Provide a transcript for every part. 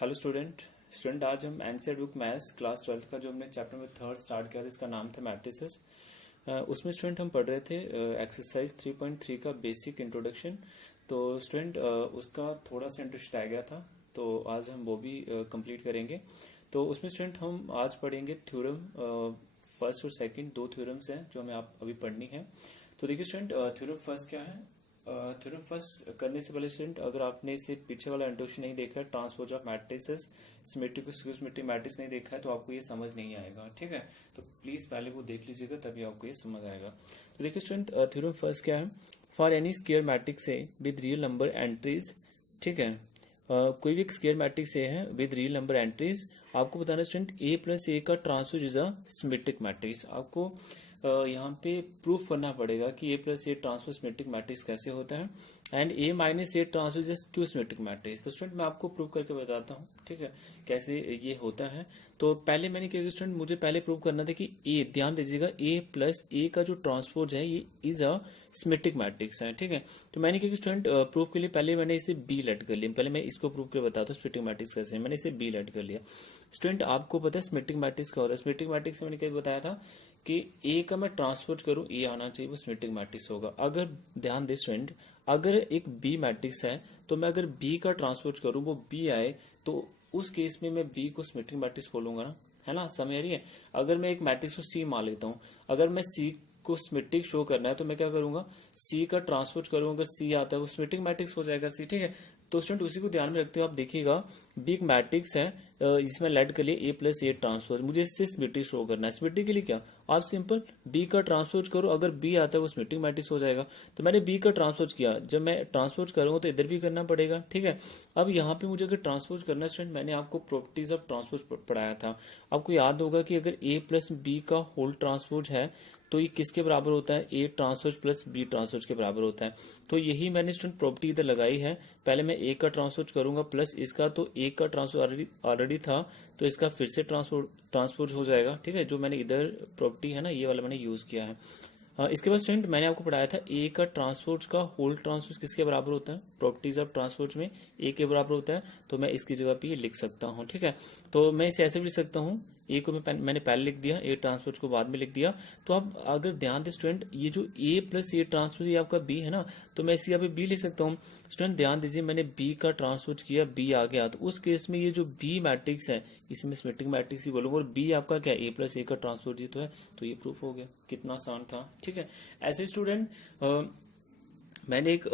Hello student आज हम NCERT book maths class 12th का जो हमने चैप्टर नंबर 3 स्टार्ट किया था, इसका नाम था मैट्रिसेस। उसमें स्टूडेंट हम पढ़ रहे थे एक्सरसाइज 3.3 का बेसिक इंट्रोडक्शन। तो स्टूडेंट उसका थोड़ा सा इंटरेस्ट आ गया था, तो आज हम वो भी कंप्लीट करेंगे। तो उसमें स्टूडेंट हम आज पढ़ेंगे थ्योरम फर्स्ट और सेकंड, दो थ्योरम्स हैं जो हमें आप अभी पढ़नी है। तो देखिए स्टूडेंट, थ्योरम फर्स्ट क्या है। थ्योरम फर्स्ट करने से पहले स्टूडेंट, अगर आपने इसे पीछे वाला इंट्रोडक्शन नहीं देखा है, transpose of matrices, symmetric skew symmetric matrix नहीं देखा है, तो आपको ये समझ नहीं आएगा। ठीक है, तो प्लीज पहले वो देख लीजिएगा, तभी आपको ये समझ आएगा। तो देखिए स्टूडेंट, थ्योरम फर्स्ट क्या है। For any square matrix A with real number entries, ठीक है, कोई भी एक स्क्वायर मैट्रिक्स ए है विद रियल नंबर एंट्रीज, आपको बताना स्टूडेंट ए प्लस ए का transpose is a symmetric matrix. आपको यहाँ पे प्रूफ करना पड़ेगा कि A plus A transpose symmetric matrix कैसे होता है, and A minus A transpose is skew symmetric matrix. तो स्टूडेंट मैं आपको प्रूव करके बताता हूँ, ठीक है, कैसे ये होता है। तो पहले मैंने क्या किया स्टूडेंट, मुझे पहले प्रूव करना था कि ए, ध्यान दीजिएगा, ए प्लस ए का जो ट्रांसपोज है ये इज अ सिमेट्रिक मैट्रिक्स है। ठीक है, तो मैंने क्या स्टूडेंट प्रूफ के लिए पहले मैंने इसे बी लेट कर लिया। पहले मैं इसको प्रूव कर बताता हूँ सिमेट्रिक मैट्रिक्स कैसे है। मैंने इसे बी लेट कर लिया। स्टूडेंट आपको पता है सिमेट्रिक मैट्रिक्स क्या होता है। सिमेट्रिक मैट्रिक्स मैंने क्या बताया था कि ए का मैं ट्रांसपोज करूं, ए आना चाहिए, वो सिमेट्रिक मैट्रिक्स होगा। अगर ध्यान दे स्टूडेंट, अगर एक बी मैट्रिक्स है तो मैं अगर बी का ट्रांसपोज करूं, वो बी आए, तो उस केस में मैं बी को सिमेट्रिक मैट्रिक्स बोलूंगा ना, है ना, समझ आ रही है। अगर मैं एक मैट्रिक्स को सी मान लेता हूं, अगर मैं सी को सिमेट्रिक शो करना है तो मैं क्या करूंगा, सी का ट्रांसपोज करूंगा, अगर सी आता है वो सिमेट्रिक मैट्रिक्स हो जाएगा सी। ठीक है, तो स्टूडेंट उसी को ध्यान में रखते हुए आप देखिएगा, बी एक मैट्रिक्स है जिसमें लेट कर लिए ए प्लस ए ट्रांसपोज, मुझे इससे सिमेट्री शो करना है। सिमेट्री के लिए क्या, आप सिंपल बी का ट्रांसपोज करो, अगर बी आता है वो सिमेट्रिक मैट्रिक्स हो जाएगा। तो मैंने बी का ट्रांसपोज किया, जब मैं ट्रांसपोज करूंगा तो इधर भी करना पड़ेगा। ठीक है, अब यहाँ पे मुझे अगर ट्रांसपोज करना है स्टूडेंट, मैंने आपको प्रॉपर्टीज ऑफ ट्रांसपोज पढ़ाया था। आपको याद होगा कि अगर ए प्लस बी का होल ट्रांसपोज है तो ये किसके बराबर होता है, A transpose plus B transpose के बराबर होता है। तो यही मैंने स्टूडेंट प्रॉपर्टी इधर लगाई है। पहले मैं ए का ट्रांसपोज करूंगा प्लस इसका, तो ए का ट्रांसपोज ऑलरेडी था तो इसका फिर से ट्रांसपोज हो जाएगा। ठीक है, जो मैंने इधर प्रॉपर्टी है ना, ये वाला मैंने यूज किया है। इसके बाद स्टूडेंट मैंने आपको पढ़ाया था ए का ट्रांसपोज का होल ट्रांसपोज किसके बराबर होता है, प्रॉपर्टीज ऑफ ट्रांसपोज में ए के बराबर होता है। तो मैं इसकी जगह पे ये लिख सकता हूँ। ठीक है, तो मैं इसे ऐसे भी लिख सकता हूँ, ए को मैंने पहले लिख दिया, ए ट्रांसपोज को बाद में लिख दिया। तो आप अगर ध्यान दें स्टूडेंट, ये जो ए प्लस ए ट्रांसपोज ये आपका बी है ना, तो मैं इसी यहाँ पे बी लिख सकता हूँ। स्टूडेंट ध्यान दीजिए, मैंने बी का ट्रांसपोज किया, बी आ गया, तो उस केस में ये जो बी मैट्रिक्स है इसमें सिमेट्रिक मैट्रिक्स ही बोलूंगा, और बी आपका क्या, ए प्लस ए का ट्रांसपोज ही तो है। तो ये प्रूफ हो गया, कितना आसान था। ठीक है, ऐसे स्टूडेंट मैंने एक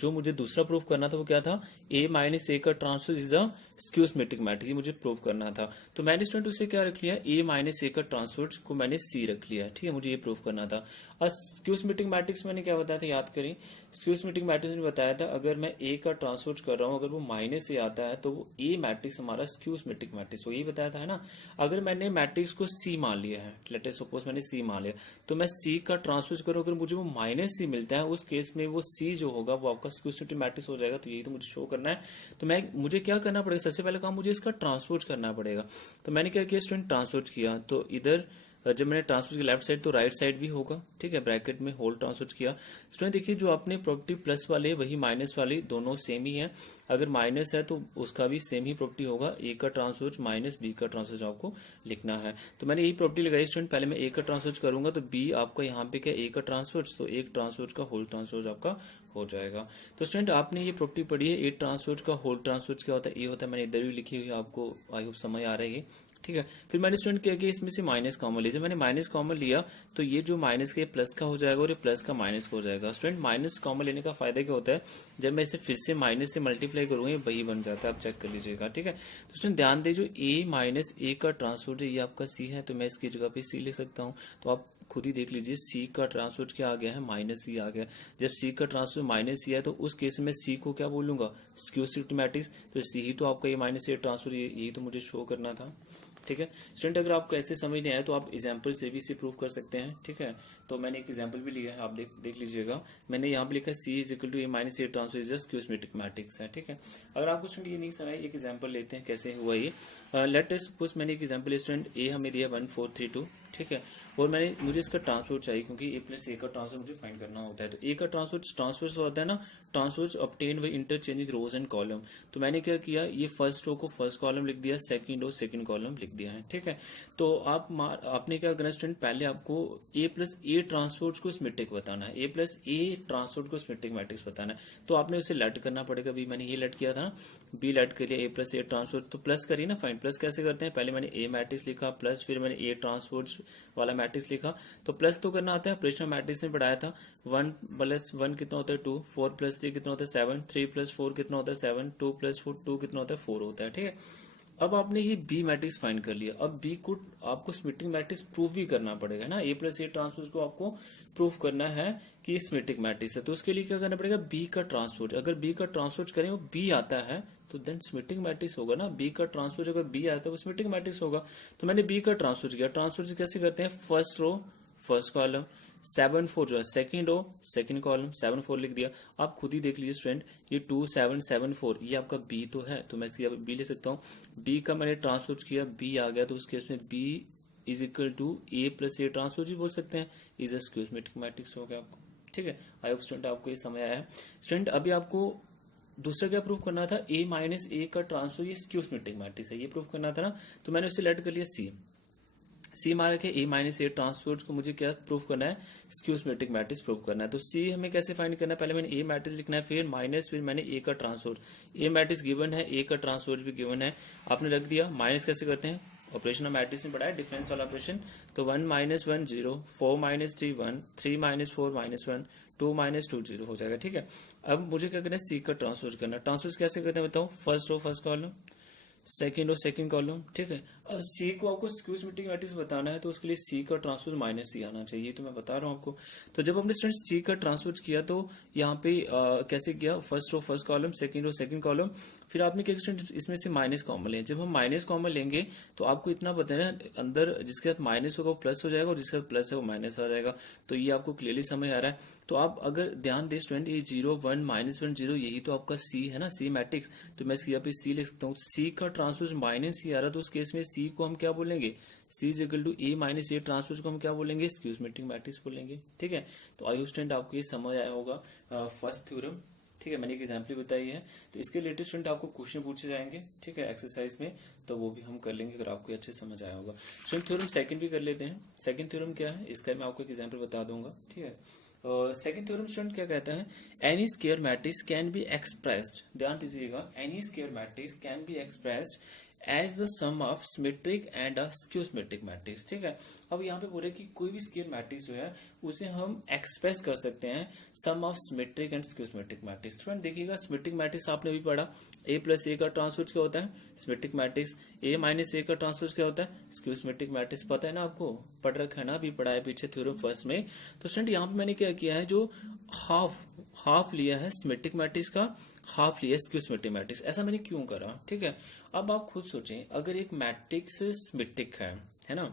जो मुझे दूसरा प्रूफ करना था वो क्या था, ए माइनस ए का transpose is a skew symmetric matrix, ये मुझे प्रूफ करना था। तो मैंने स्टूडेंट उसे क्या रख लिया, ए माइनस ए का ट्रांसपोज को मैंने सी रख लिया। ठीक है, मुझे ये प्रूफ करना था। और स्क्यू सिमेट्रिक मैट्रिक्स मैंने क्या बताया था, याद करें, स्क्यू सिमेट्रिक मैट्रिक्स में बताया था अगर मैं ए का ट्रांसपोज कर रहा हूँ, अगर वो माइनस ए आता है तो वो ए मैट्रिक्स हमारा स्क्यू सिमेट्रिक मैट्रिक्स हो, यही बताया था, है ना। अगर मैंने मैट्रिक्स को सी मान लिया है, लेट अस सपोज मैंने सी मान लिया, तो मैं सी का ट्रांसपोज करूँ, अगर मुझे वो माइनस सी मिलता है, उस केस में वो सी जो होगा वो आपका स्क्यू सिमेट्रिक मैट्रिक्स हो जाएगा। तो यही तो मुझे शो करना है। तो मुझे क्या करना पड़ेगा, सबसे पहले काम मुझे इसका ट्रांसपोज करना पड़ेगा। तो मैंने क्या किया स्टूडेंट, ट्रांसपोज किया, तो इधर जब मैंने ट्रांसपोज किया लेफ्ट साइड, तो राइट साइड भी होगा। ठीक है, ब्रैकेट में होल ट्रांसपोज किया। स्टूडेंट देखिए, जो आपने प्रॉपर्टी प्लस वाले वही माइनस वाली दोनों सेम ही है। अगर माइनस है तो उसका भी सेम ही प्रॉपर्टी होगा, ए का ट्रांसपोज माइनस बी का ट्रांसपोज आपको लिखना है। तो मैंने यही प्रॉपर्टी लगाई स्टूडेंट, पहले मैं ए का ट्रांसपोज करूंगा तो बी आपका यहाँ पे क्या, ए का ट्रांसपोज, तो एक ट्रांसपोज का होल ट्रांसपोज आपका हो जाएगा। तो स्टूडेंट आपने ये प्रॉपर्टी पढ़ी है, ए ट्रांसपोज का होल ट्रांसपोज क्या होता है, ए होता है, मैंने इधर भी लिखी हुई है, आपको आई होप समझ आ रही है। ठीक है, फिर मैंने स्टूडेंट क्या किया, इसमें से माइनस कॉमन लीजिए। मैंने माइनस कॉमन लिया तो ये जो माइनस का प्लस का हो जाएगा और ये प्लस का माइनस का हो जाएगा। स्टूडेंट माइनस कॉमन लेने का फायदा क्या होता है, जब मैं इसे फिर से माइनस से मल्टीप्लाई करूंगा ये वही बन जाता है, आप चेक कर लीजिएगा। ठीक है, तो स्टूडेंट ध्यान दे, जो ए माइनस ए का ट्रांसपोज है ये आपका सी है, तो मैं इसकी जगह पे सी ले सकता हूँ। तो आप खुद ही देख लीजिए, सी का ट्रांसपोज क्या आ गया है, माइनस सी आ गया। जब सी का ट्रांसपोज माइनस सी है तो उस केस में सी को क्या बोलूंगा, स्क्यू सिमेट्रिक मैट्रिक्स। तो सी ही तो आपका ये माइनस ए ट्रांसपोज, यही तो मुझे शो करना था। ठीक है स्टूडेंट, अगर आपको ऐसे समझ नहीं आया तो आप एग्जाम्पल से भी इसे प्रूव कर सकते हैं। ठीक है, तो मैंने एक एग्जाम्पल भी लिया है, आप देख लीजिएगा। मैंने यहाँ पे लिखा C is equal to A minus A transpose is skew symmetric matrix है। ठीक है, अगर आपको स्टूडेंट ये नहीं समझ, एक एग्जाम्पल लेते हैं कैसे हुआ ये। लेट अस सपोज मैंने एक एग्जाम्पल स्टूडेंट, ए हमें दिया 1 4 3 2। ठीक है। और मुझे इसका ट्रांसपोज चाहिए क्योंकि ए प्लस ए का ट्रांसपोज मुझे फाइंड करना होता है। तो ए का ट्रांसपोज होता है ना, transpose obtain by interchanging rows and column. तो मैंने क्या किया, ये फर्स्ट रो को फर्स्ट कॉलम लिख दिया, सेकंड रो सेकंड कॉलम लिख दिया है, ठीक है। तो आपने क्या करना स्टूडेंट, पहले आपको ए प्लस ए ट्रांसपोज को सिमेट्रिक बताना है, ए प्लस ए ट्रांसपोज को सिमेट्रिक मैट्रिक्स बताना है। तो आपने उसे लेट करना पड़ेगा। अभी मैंने ये लेट किया था ना, बी लेट कर लिया ए प्लस ए ट्रांसपोज। तो प्लस करिए ना फाइंड, प्लस कैसे करते हैं, पहले मैंने ए मैट्रिक्स लिखा प्लस फिर मैंने ए ट्रांसपोज वाला मैट्रिक्स लिखा। तो प्लस तो करना आता है, ऑपरेशनल मैट्रिक्स में पढ़ाया था। 1 प्लस 1 कितना होता है 2, 4 प्लस 3 कितना होता है 7, 3 प्लस 4 कितना होता है 7, 2 प्लस 4 2 कितना होता है 4 होता है, ठीक है। अब आपने ये बी मैट्रिक्स फाइंड कर लिया। अब बी को आपको सिमेट्रिक मैट्रिक्स प्रूव भी करना पड़ेगा ना, ए प्लस ए ट्रांसपोज को आपको प्रूव करना है कि ये सिमेट्रिक मैट्रिक्स है। तो उसके लिए क्या करना पड़ेगा, बी का ट्रांसपोज। अगर बी का ट्रांसपोज करें वो बी आता है तो देन सिमेट्रिक मैट्रिक्स होगा ना। बी का ट्रांसपोज अगर बी आता है वो सिमेट्रिक मैट्रिक्स होगा। तो मैंने बी का ट्रांसपोज किया। ट्रांसपोज कैसे करते हैं, फर्स्ट रो फर्स्ट कॉलम, 7 4 जो है सेकंड रो सेकंड कॉलम, 7 4 लिख दिया। आप खुद ही देख लीजिए स्टूडेंट, ये 2 7 7 4 ये आपका बी तो है, तो मैं इसकी बी ले सकता हूँ। बी का मैंने ट्रांसपोज किया, बी आ गया, तो उस केस में B is equal to A plus A transpose भी बोल सकते हैं, is a skew symmetric matrix हो गया आपको, ठीक है। आई होप स्टूडेंट आपको ये समझ आया है। स्टूडेंट अभी आपको दूसरा क्या प्रूव करना था, ए माइनस ए का ट्रांसपोज ये स्क्यू सिमेट्रिक मैट्रिक्स है, ये प्रूव करना था ना। तो मैंने उसे लेट कर लिया सी मारा के ए माइनस ए ट्रांसपोज को मुझे क्या प्रूव करना है, स्क्यू सिमेट्रिक मैट्रिक्स प्रूव करना है। तो सी हमें कैसे फाइंड करना है, पहले मैंने ए मैट्रिक्स लिखना है, फिर माइनस, फिर मैंने ए का ट्रांसपोज। ए मैट्रिक्स गिवन है, ए का ट्रांसपोज भी गिवन है, आपने रख दिया। माइनस कैसे करते हैं, ऑपरेशन ऑफ मैट्रिक्स में पढ़ा है डिफरेंस वाला ऑपरेशन। तो 1 minus 1 0, 4 minus 3 1, 3 minus 4 minus 1, 2 minus 2 0 हो जाएगा, ठीक है। अब मुझे क्या करना है, सी का ट्रांसपोज करना है। ट्रांसपोज कैसे करते हैं बताओ, first row first column, second और सेकेंड कॉलम, ठीक है। अब सी को आपको स्क्यू सिमेट्रिक मैट्रिक्स बताना है तो उसके लिए सी का ट्रांसपोज माइनस सी आना चाहिए, तो मैं बता रहा हूँ आपको। तो जब हमने स्टूडेंट सी का ट्रांसपोज किया तो यहाँ पे कैसे किया, first row first column, second row second column, फिर आपने क्या स्टूडेंट इसमें से माइनस कॉमन लें। जब हम माइनस कॉमन लेंगे तो आपको इतना पता है ना, अंदर जिसके साथ माइनस होगा वो प्लस हो जाएगा और जिसके साथ प्लस है वो माइनस आ जाएगा। तो ये आपको क्लियरली समझ आ रहा है। तो आप अगर ध्यान दें स्टूडेंट, ये 0 1 माइनस 1 0 यही तो आपका सी है ना, सी मैट्रिक्स। तो मैं इसकी यहाँ पे सी लिख सकता हूँ। सी का ट्रांसपोज माइनस सी आ रहा है तो उस केस में सी को हम क्या बोलेंगे, C is equal to A minus A transpose को हम क्या बोलेंगे, स्क्यू सिमेट्रिक मैट्रिक्स बोलेंगे, ठीक है। तो आई होप स्टूडेंट आपको ये समझ आया होगा फर्स्ट थ्योरम, ठीक है। मैंने एक एग्जाम्पल बताई है। तो इसके रिलेटेड स्टूडेंट आपको क्वेश्चन पूछे जाएंगे, ठीक है, एक्सरसाइज में, तो वो भी हम कर लेंगे अगर आपको अच्छे समझ आया होगा। स्टूडेंट थ्योरम सेकंड भी कर लेते हैं। सेकंड थ्योरम क्या है, इसका मैं आपको एक एग्जाम्पल बता दूंगा, ठीक है। सेकंड थ्योरम स्टूडेंट क्या कहता है, any square matrix can be expressed, ध्यान दीजिएगा, any square matrix can be expressed as the sum of symmetric and a skew symmetric matrix, ठीक है। अब यहाँ पे बोले कि कोई भी स्क्वायर मैट्रिक्स जो है उसे हम एक्सप्रेस कर सकते हैं sum of symmetric and skew symmetric matrix. Student देखिएगा, सिमेट्रिक मैट्रिक्स आपने भी पढ़ा, ए प्लस ए का ट्रांसपोज क्या होता है, सिमेट्रिक मैट्रिक्स। ए माइनस ए का ट्रांसपोज क्या होता है, स्क्यू सिमेट्रिक मैट्रिक्स। पता है ना आपको, पढ़ रखा है ना, अभी पढ़ा है पीछे थ्योरम फर्स्ट में। तो स्टूडेंट यहाँ पे मैंने क्या किया है, जो हाफ लिया है सिमेट्रिक मैट्रिक्स का, हाफ लिया स्क्यू सिमेट्रिक मैट्रिक्स। ऐसा मैंने क्यों करा, ठीक है। अब आप खुद सोचें, अगर एक मैट्रिक्स सिमेट्रिक है ना,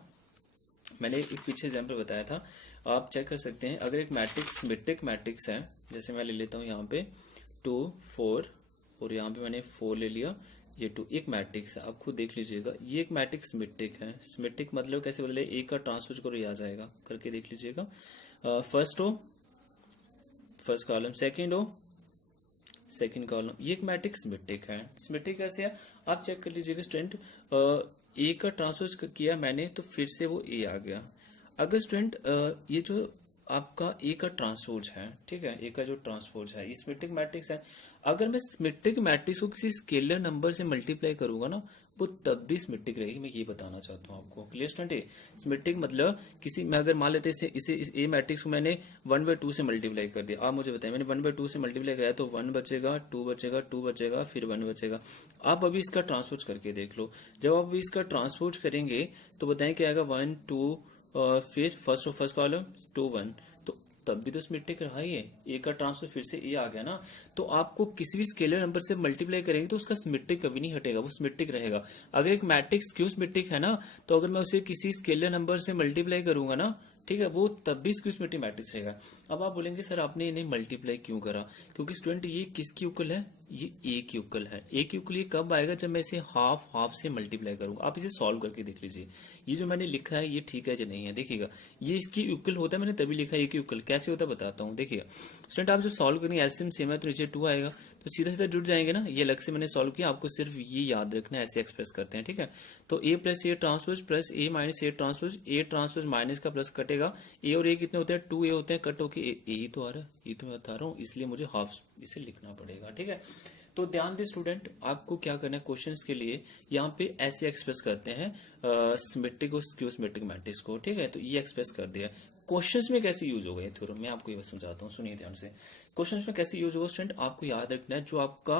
मैंने एक पीछे एग्जाम्पल बताया था, आप चेक कर सकते हैं। अगर एक मैट्रिक्स सिमेट्रिक मैट्रिक्स है, जैसे मैं ले लेता हूं यहाँ पे 2 4 और यहाँ पे मैंने 4 ले लिया, ये 2 एक मैट्रिक्स है, आप खुद देख लीजिएगा। ये एक मैट्रिक्स सिमेट्रिक है। सिमेट्रिक मतलब कैसे बदले, ए का ट्रांसपोज करो ये आ जाएगा, करके देख लीजिएगा। First row first column, second row second column, ये एक मैट्रिक्स सिमेट्रिक है। सिमेट्रिक कैसे है आप चेक कर लीजिएगा स्टूडेंट। ए का ट्रांसपोज किया मैंने तो फिर से वो ए आ गया। अगर स्टूडेंट ये जो आपका ए का ट्रांसपोज है, ठीक है, ए का जो ट्रांसपोज है ये सिमेट्रिक मैट्रिक्स है। अगर मैं सिमेट्रिक मैट्रिक्स को किसी स्केलर नंबर से मल्टीप्लाई करूंगा ना, वो तब भी सिमेट्रिक रहेगी, मैं ये बताना चाहता हूँ आपको। क्लियर स्टूडेंट, सिमेट्रिक मतलब किसी, मैं अगर मान लेते इसे इस ए मैट्रिक्स को मैंने 1/2 से मल्टीप्लाई कर दिया, आप मुझे बताएं, मैंने 1/2 से मल्टीप्लाई कराया तो 1 बचेगा, 2 बचेगा, 2 बचेगा, फिर 1 बचेगा। आप अभी इसका ट्रांसपोज करके देख लो। जब आप अभी इसका ट्रांसपोज करेंगे तो बताएं क्या आएगा, 1 2 फिर फर्स्ट कॉलम 2 1, तो तब भी तो सिमेट्रिक रहा ही है। ए का ट्रांसपोज फिर से ए आ गया ना, तो आपको किसी भी स्केलर नंबर से मल्टीप्लाई करेंगे तो उसका सिमेट्रिक कभी नहीं हटेगा, वो सिमेट्रिक रहेगा। अगर एक मैट्रिक्स स्क्यू सिमेट्रिक है ना, तो अगर मैं उसे किसी स्केलर नंबर से मल्टीप्लाई करूंगा ना, ठीक है, वो तब भी स्क्यू सिमेट्रिक मैट्रिक्स रहेगा। अब आप बोलेंगे सर आपने इन्हें मल्टीप्लाई क्यों करा, क्योंकि स्टूडेंट ये किसकी इक्वल है, ये ए की इक्वल है। ए की इक्वल ये कब आएगा, जब मैं इसे हाफ हाफ से मल्टीप्लाई करूंगा। आप इसे सॉल्व करके देख लीजिए, ये जो मैंने लिखा है ये ठीक है या नहीं है। देखिएगा ये इसकी इक्वल होता है, मैंने तभी लिखा है ए की इक्वल। कैसे होता है बताता हूँ। देखिएगा स्टूडेंट, आप जब सॉल्व करेंगे एलसीएम सेम है तो नीचे 2 आएगा, तो सीधा सीधा जुड़ जाएंगे ना। ये अलग से मैंने सॉल्व किया, आपको सिर्फ ये याद रखना है, ऐसे एक्सप्रेस करते हैं, ठीक है। तो A plus A transpose plus A minus A transpose, A transpose minus का प्लस कटेगा, ए और ए कितने होते हैं 2 ए होते हैं, कट होके ए ही तो आ रहा है, ये तो मैं बता रहा हूँ, इसलिए मुझे हाफ इसे लिखना पड़ेगा, ठीक है। तो ध्यान दे स्टूडेंट, आपको क्या करना है क्वेश्चंस के लिए यहाँ पे ऐसे एक्सप्रेस करते हैं सिमेट्रिक और स्क्यू सिमेट्रिक मैट्रिक्स को, ठीक है। तो ये एक्सप्रेस कर दिया। क्वेश्चंस में कैसे यूज होगा ये थ्योरम, मैं आपको ये बस समझाता हूँ, सुनिए ध्यान से। क्वेश्चंस में कैसे यूज होगा स्टूडेंट, आपको याद रखना है जो आपका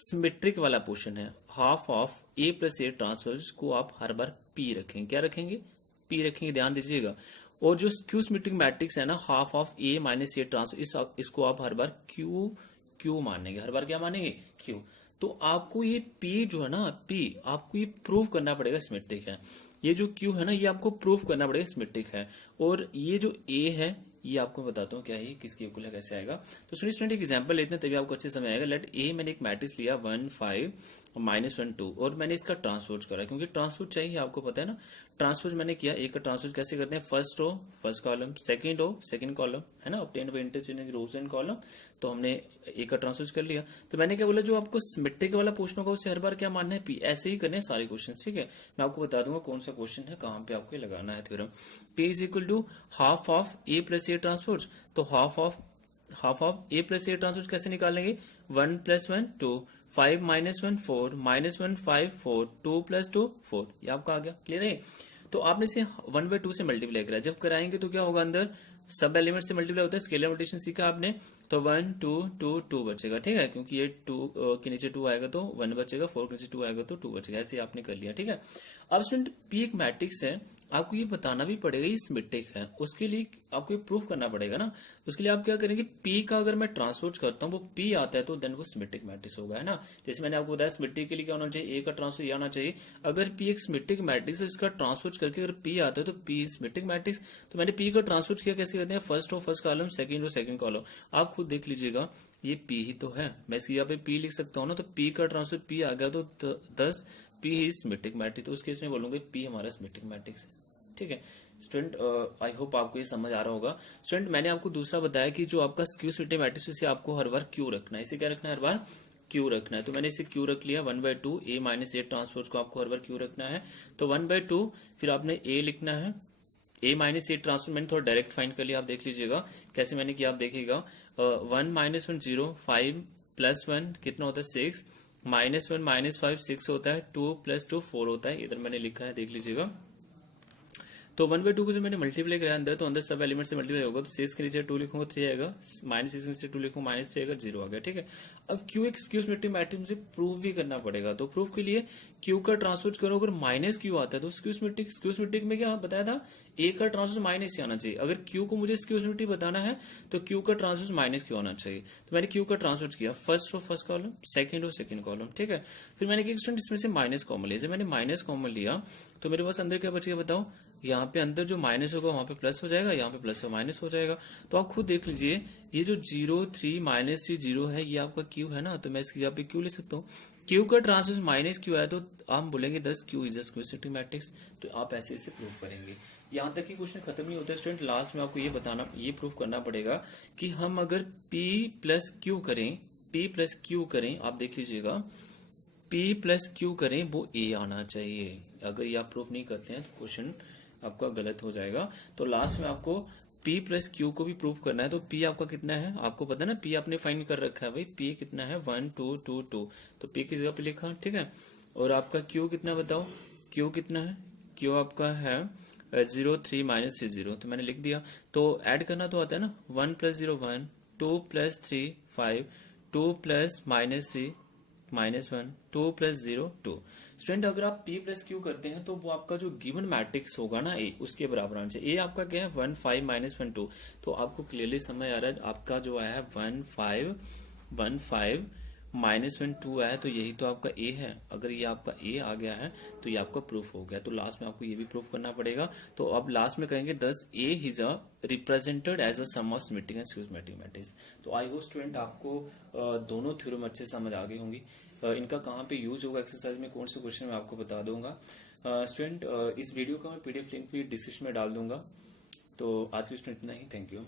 सिमेट्रिक वाला पोर्शन है, half of A plus A transfers को आप हर बार पी रखेंगे। क्या रखेंगे, पी रखेंगे, ध्यान दीजिएगा। और जो स्क्यू सिमेट्रिक मैट्रिक्स है ना, half of A minus A transfer, इसको आप हर बार क्यू मानेंगे, हर बार क्या मानेंगे, क्यू। तो आपको ये पी जो है ना, पी आपको ये प्रूव करना पड़ेगा सिमेट्रिक है। ये जो क्यू है ना, ये आपको प्रूव करना पड़ेगा सिमेट्रिक है। और ये जो ए है, ये आपको बताता हूँ क्या है, किसकी इक्वल है, कैसे आएगा। तो सुनिए स्टूडेंट, एक एग्जांपल लेते हैं तभी आपको अच्छे समझ आएगा। लेट ए, मैंने एक मैट्रिक्स लिया 1 5 -1 2 और मैंने इसका ट्रांसपोज करा, क्योंकि ट्रांसपोज चाहिए, आपको पता है ना। ट्रांसपोज मैंने किया, ए का ट्रांसपोज कैसे करते हैं, first row first column, second row second column, है ना, obtained by interchanging rows and column. तो हमने ए का ट्रांसपोज कर लिया। तो मैंने क्या बोला, जो आपको सिमेट्रिक वाला क्वेश्चन होगा उसे हर बार क्या मानना है, पी। ऐसे ही करने हैं सारे क्वेश्चन, ठीक है। मैं आपको बता दूंगा कौन सा क्वेश्चन है, कहां पे आपको लगाना है theorem. P is equal to half of A plus A transpose. तो half of A plus A transpose कैसे निकालेंगे, 1 + 1 2, 5 - 1 4, -1 5 4, 2 + 2 4, ये आपका आ गया, क्लियर है। तो आपने इसे 1/2 से मल्टीप्लाई करा, जब कराएंगे तो क्या होगा, अंदर सब एलिमेंट से मल्टीप्लाई होता है, स्केलर मल्टीप्लिकेशन सीखा आपने। तो 1 2 2 2 बचेगा, ठीक है, क्योंकि ये 2 के नीचे 2 आएगा तो 1 बचेगा, 4 के नीचे 2 आएगा तो 2 बचेगा, ऐसे आपने कर लिया, ठीक है। अब स्टूडेंट, पी एक मैट्रिक्स है, आपको ये बताना भी पड़ेगा ये सिमेट्रिक है, उसके लिए आपको ये प्रूफ करना पड़ेगा ना। उसके लिए आप क्या करेंगे, पी का अगर मैं ट्रांसपोज करता हूँ वो पी आता है तो देन वो सिमेट्रिक मैट्रिक्स होगा, है ना। जैसे मैंने आपको बताया सिमेट्रिक के लिए क्या होना चाहिए, ए का ट्रांसपोज ये आना चाहिए। अगर पी एक सिमेट्रिक मैट्रिक्स है, इसका ट्रांसपोज करके अगर पी आता है तो पी सिमेट्रिक मैट्रिक्स। तो मैंने पी का ट्रांसपोज किया, कैसे करते हैं, first row first column, second row second column. आप खुद देख लीजिएगा, ये पी ही तो है, मैं यहाँ पे पी लिख सकता हूँ ना। तो पी का ट्रांसपोज पी आ गया तो 10 पी ही सिमेट्रिक मैट्रिक्स। तो उस केस में बोलूंगे पी हमारा सिमेट्रिक मैट्रिक्स है, ठीक है। स्टूडेंट, आई होप आपको ये समझ आ रहा होगा। स्टूडेंट, मैंने आपको दूसरा बताया कि जो आपका स्क्यू सिमेट्रिक मैट्रिक्स इसे आपको हर बार क्यू रखना है। इसे क्या रखना है, हर बार क्यू रखना है। तो मैंने इसे क्यू रख लिया, 1/2 ए माइनस ए ट्रांसपोज को आपको हर बार क्यू रखना है। तो 1/2 फिर आपने ए लिखना है, ए माइनस ए ट्रांसपोज मैंने थोड़ा डायरेक्ट फाइंड कर लिया, आप देख लीजिएगा कैसे मैंने किया, आप देखिएगा 1 - 1 0, 5 + 1 कितना होता है 6, -1 -5 6 होता है, 2 + 2 4 होता है, इधर मैंने लिखा है, देख लीजिएगा। तो 1/2 को जो मैंने मल्टीप्लाई कराया अंदर, तो अंदर सब एलिमेंट से मल्टीप्लाई होगा, तो 6 के नीचे 2 लिखूंगा 3 आएगा, -6 के नीचे 2 लिखूंगा -3 आएगा, 0 आ गया, ठीक है। अब क्यू एक स्क्यू सिमेट्रिक मैट्रिक्स मुझे प्रूव भी करना पड़ेगा। तो प्रूफ के लिए क्यू का ट्रांसपोज करो, अगर माइनस क्यू आता है तो स्क्यू सिमेट्रिक में क्या बताया था, ए का ट्रांसपोज माइनस ही आना चाहिए। अगर क्यू को मुझे स्क्यू सिमेट्रिक बताना है तो क्यू का ट्रांसपोज माइनस क्यू आना चाहिए। तो मैंने क्यू का ट्रांसपोज किया, first row first column, second row second column, ठीक है। फिर मैंने क्या स्टूडेंट, इसमें से माइनस कॉमन लिया। जब मैंने माइनस कॉमन लिया तो मेरे पास अंदर क्या बचेगा बताओ, यहाँ पे अंदर जो माइनस होगा वहां पे प्लस हो जाएगा, यहाँ पे प्लस और माइनस हो जाएगा। तो आप खुद देख लीजिए, ये जो 0 3 -3 0 है, ये आपका क्यू है ना। तो मैं इसकी यहाँ पे क्यू ले सकता हूँ। क्यू का ट्रांसपोज माइनस क्यू आया तो आप बोलेंगे 10 Q is skew symmetric matrix. तो आप ऐसे ऐसे प्रूव करेंगे। यहाँ तक कि क्वेश्चन खत्म नहीं होता स्टूडेंट, लास्ट में आपको ये प्रूफ करना पड़ेगा कि हम अगर P + Q करें, आप देख लीजिएगा, P + Q करें वो A आना चाहिए। अगर ये आप प्रूफ नहीं करते हैं तो क्वेश्चन आपका गलत हो जाएगा। तो लास्ट में आपको P + Q को भी प्रूफ करना है। तो P आपका कितना है, आपको पता है ना, P आपने फाइंड कर रखा है भाई, P कितना है 1 2 2 2, तो P की जगह पे लिखा, ठीक है। और आपका Q कितना बताओ, Q कितना है, Q आपका है 0 3 -3 0, तो मैंने लिख दिया। तो ऐड करना तो आता है ना, 1 + 0 1, 2 + 3 5, 2 + -3 -1, 2 + 0 2। स्टूडेंट, अगर आप P + Q करते हैं तो वो आपका जो गिवन मैट्रिक्स होगा ना A, उसके बराबर आना चाहिए। A आपका क्या है 1 5 -1 2। तो आपको क्लियरली समझ आ रहा है, आपका जो आया है 1 5 1 5 -1 आया तो यही तो आपका ए है। अगर ये आपका ए आ गया है तो ये आपका प्रूफ हो गया। तो लास्ट में आपको ये भी प्रूफ करना पड़ेगा। तो अब लास्ट में कहेंगे thus A is a represented as a sum of symmetric and skew symmetric matrix. तो आई होप स्टूडेंट आपको दोनों थ्योरम अच्छे समझ आ गई होंगी। इनका कहाँ पे यूज होगा एक्सरसाइज में, कौन से क्वेश्चन में आपको बता दूंगा। स्टूडेंट इस वीडियो का मैं पीडीएफ लिंक भी डिस्क्रिप्शन में डाल दूंगा। तो आज की स्टूडेंट इतना ही। Thank you.